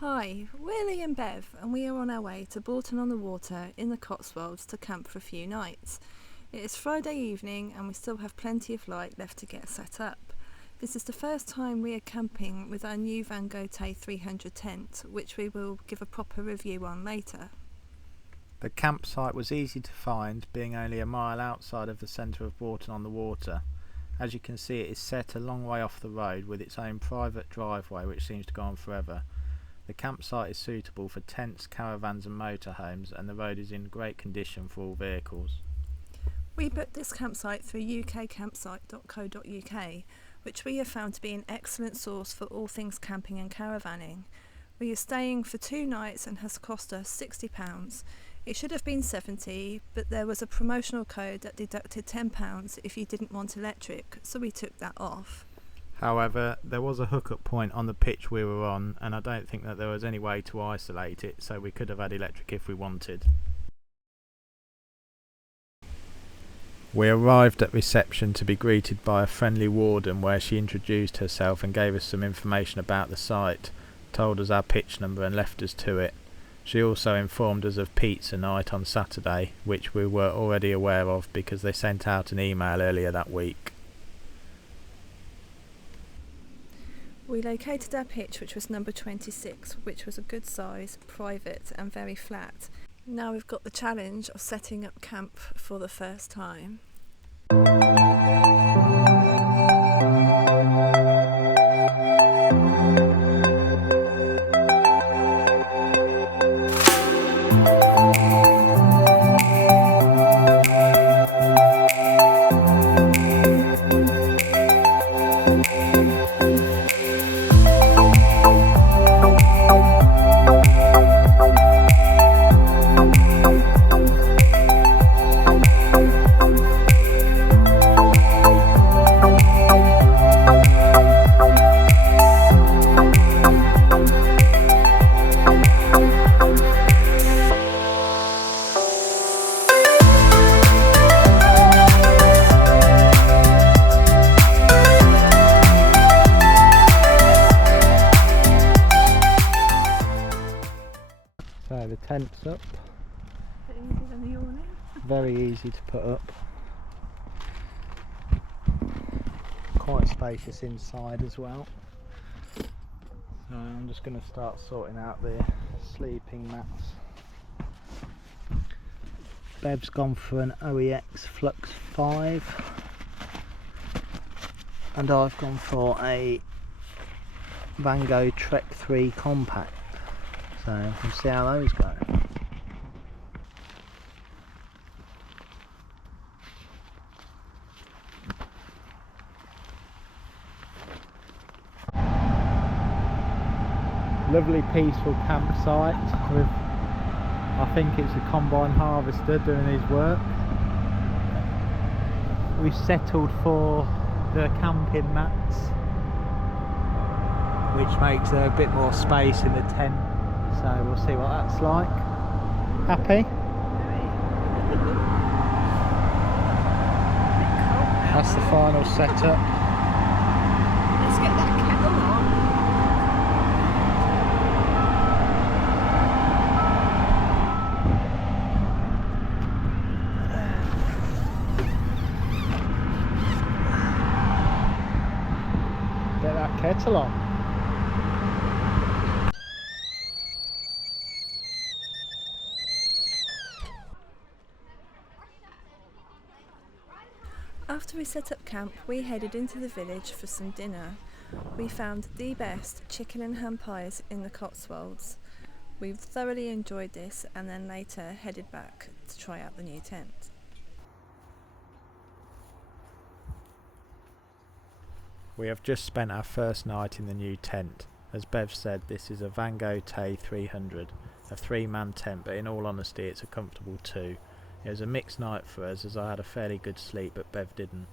Hi, we're Lee and Bev and we are on our way to Bourton on the Water in the Cotswolds to camp for a few nights. It is Friday evening and we still have plenty of light left to get set up. This is the first time we are camping with our new Van Gogh 300 tent, which we will give a proper review on later. The campsite was easy to find, being only a mile outside of the centre of Bourton on the Water. As you can see, it is set a long way off the road with its own private driveway which seems to go on forever. The campsite is suitable for tents, caravans and motorhomes, and the road is in great condition for all vehicles. We booked this campsite through ukcampsite.co.uk, which we have found to be an excellent source for all things camping and caravanning. We are staying for 2 nights and has cost us £60. It should have been £70, but there was a promotional code that deducted £10 if you didn't want electric, so we took that off. However, there was a hookup point on the pitch we were on, and I don't think that there was any way to isolate it, so we could have had electric if we wanted. We arrived at reception to be greeted by a friendly warden, where she introduced herself and gave us some information about the site, told us our pitch number and left us to it. She also informed us of pizza night on Saturday, which we were already aware of because they sent out an email earlier that week. We located our pitch, which was number 26, which was a good size, private and very flat. Now we've got the challenge of setting up camp for the first time. So the tent's up, very easy to put up, quite spacious inside as well. So I'm just going to start sorting out the sleeping mats. Bev's gone for an OEX Flux 5 and I've gone for a Van Gogh Trek 3 Compact. So we'll see how those go. Lovely peaceful campsite with, I think it's a combine harvester doing his work. We've settled for the camping mats, which makes a bit more space in the tent. So we'll see what that's like. Happy? That's the final setup. Let's get that kettle on. Get that kettle on. After we set up camp, we headed into the village for some dinner. We found the best chicken and ham pies in the Cotswolds. We thoroughly enjoyed this and then later headed back to try out the new tent. We have just spent our first night in the new tent. As Bev said, this is a Van Gogh 300, a 3-man tent, but in all honesty it's a comfortable 2. It was a mixed night for us as I had a fairly good sleep, but Bev didn't.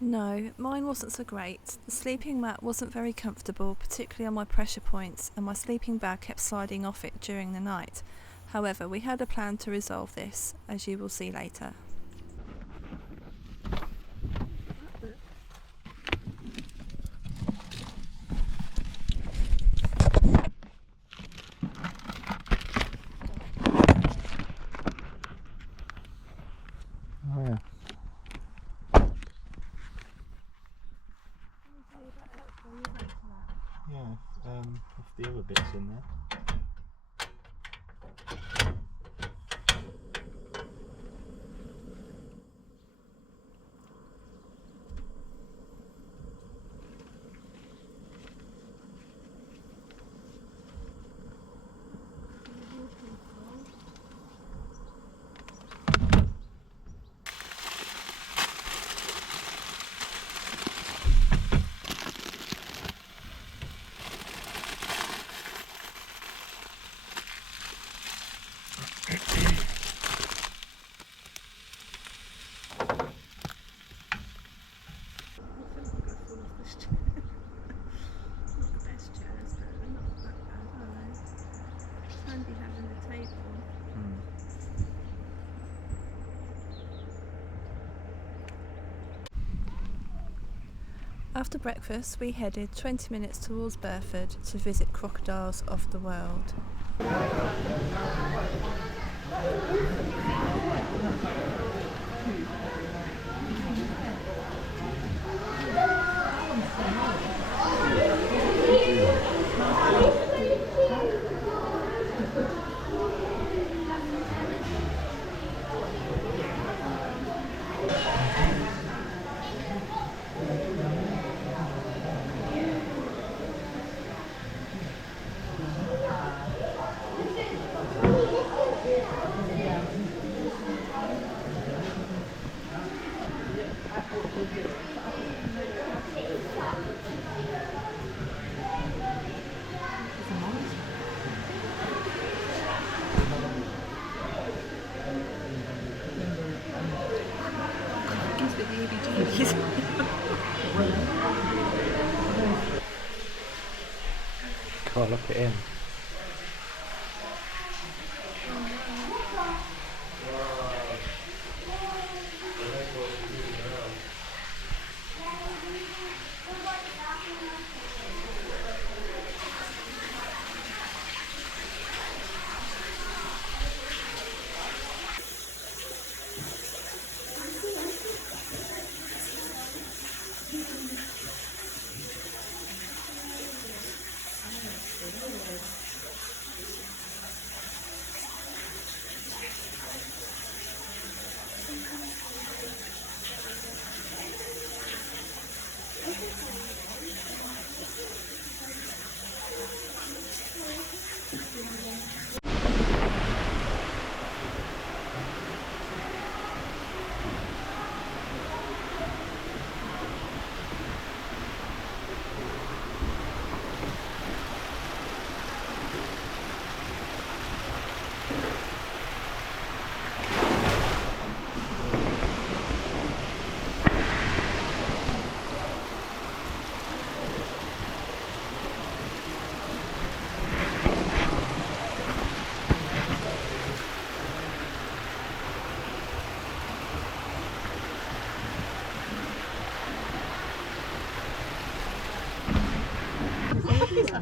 No, mine wasn't so great. The sleeping mat wasn't very comfortable, particularly on my pressure points, and my sleeping bag kept sliding off it during the night. However, we had a plan to resolve this, as you will see later. Of the other bits in there. After breakfast, we headed 20 minutes towards Burford to visit Crocodiles of the World. Can't look it in.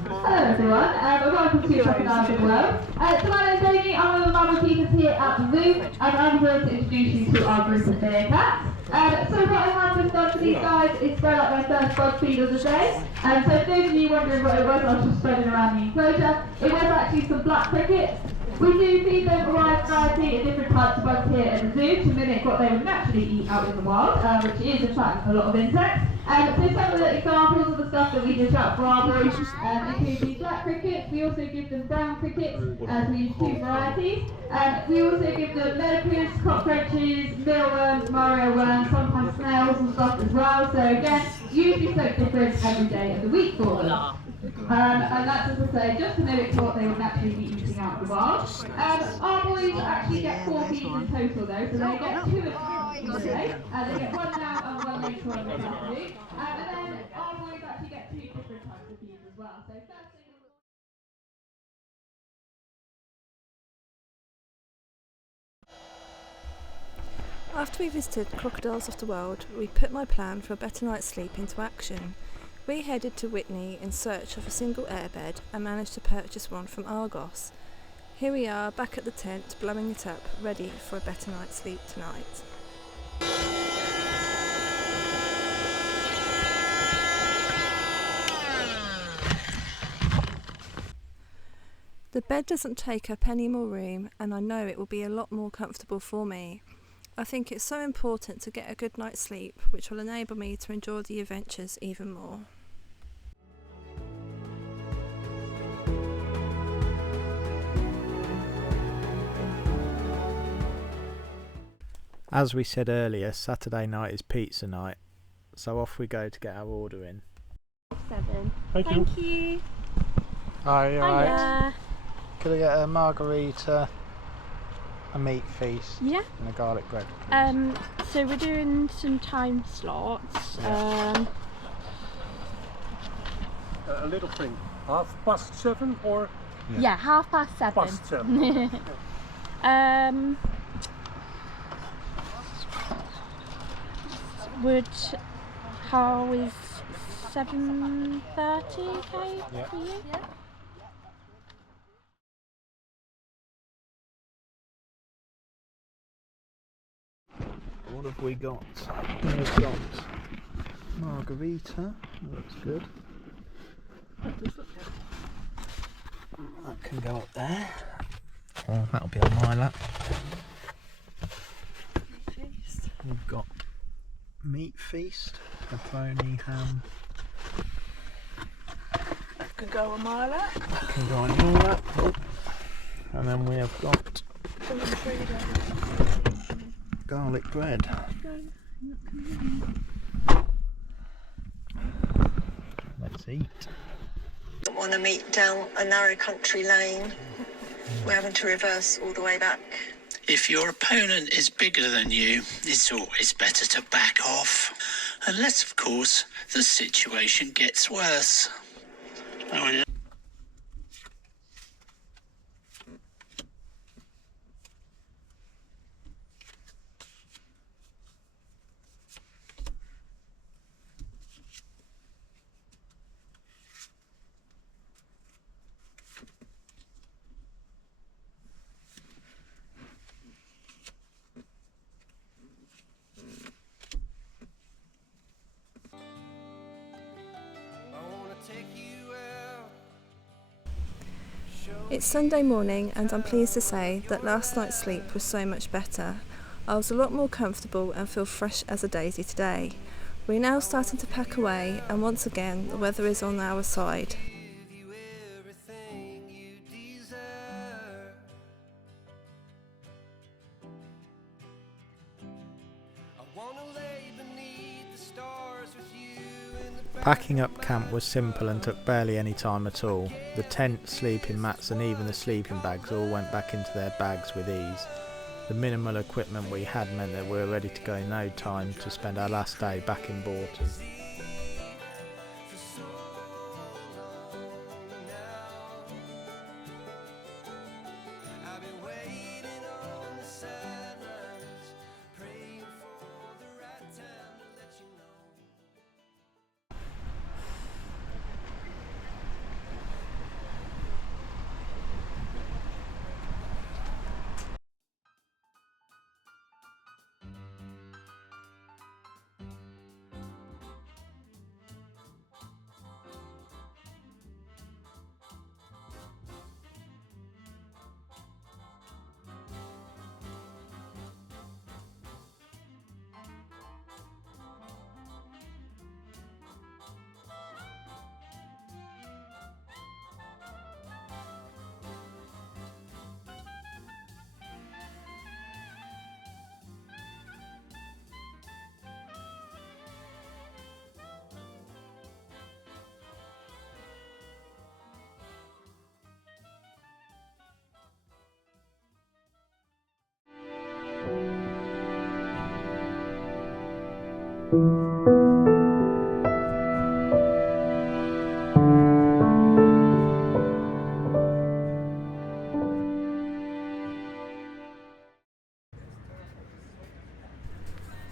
Hello everyone, and welcome to Crocodiles of the World. So my name's Amy, I'm one of the mammal keepers here at the zoo, and I'm here to introduce you to our group of bearcats. So what I have just done for these guys is spread out my first bug feed of the day. So for those of you wondering what it was, I was just spreading around the enclosure. It was actually some black crickets. We do feed them a wide variety of different types of bugs here at the zoo to mimic what they would naturally eat out in the wild, which is in fact a lot of insects. So some of the examples of the stuff that we dish out for our boys include these black crickets. We also give them brown crickets, so we use two varieties. We also give them locusts, cockroaches, mealworms, Mario worms, sometimes snails and stuff as well. So again, usually so different every day of the week for them. And that's, as I say, just to mimic what they would naturally be eating out in the wild. Our boys actually get 4 feeds in total though, so they get 2 a day. They get 1 now and 1 later on this afternoon. And then our boys actually get 2 different types of feeds as well. So first thing After we visited Crocodiles of the World, we put my plan for a better night's sleep into action. We headed to Witney in search of a single airbed and managed to purchase one from Argos. Here we are, back at the tent, blowing it up, ready for a better night's sleep tonight. The bed doesn't take up any more room, and I know it will be a lot more comfortable for me. I think it's so important to get a good night's sleep, which will enable me to enjoy the adventures even more. As we said earlier, Saturday night is pizza night, so off we go to get our order in. 7. Thank you. Hi, you alright? Hiya. Could I get a margarita, a meat feast, Yeah. and a garlic bread, please? So we're doing some time slots. Yeah. A little thing. 7:30 or Yeah, 7:30. 7:30. How is 7:30 okay Yeah. for you? Yeah. What have we got? We've got margarita, that looks good. That can go up there. Oh, that'll be on my lap. We've got meat feast, pepperoni, ham. Can go on my lap. Can go on your lap. Oh. And then we have got garlic bread. Let's eat. Want to meet down a narrow country lane. We're having to reverse all the way back. If your opponent is bigger than you, it's always better to back off. Unless, of course, the situation gets worse. It's Sunday morning, and I'm pleased to say that last night's sleep was so much better. I was a lot more comfortable and feel fresh as a daisy today. We're now starting to pack away, and once again the weather is on our side. Packing up camp was simple and took barely any time at all. The tent, sleeping mats and even the sleeping bags all went back into their bags with ease. The minimal equipment we had meant that we were ready to go in no time to spend our last day back in Bourton.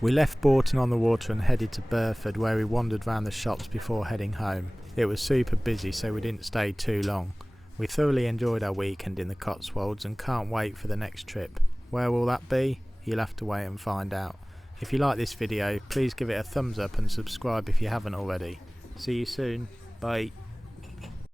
We left Bourton on the water and headed to Burford, where we wandered round the shops before heading home. It was super busy, so we didn't stay too long. We thoroughly enjoyed our weekend in the Cotswolds and can't wait for the next trip. Where will that be? You'll have to wait and find out. If you like this video, please give it a thumbs up and subscribe if you haven't already. See you soon. Bye.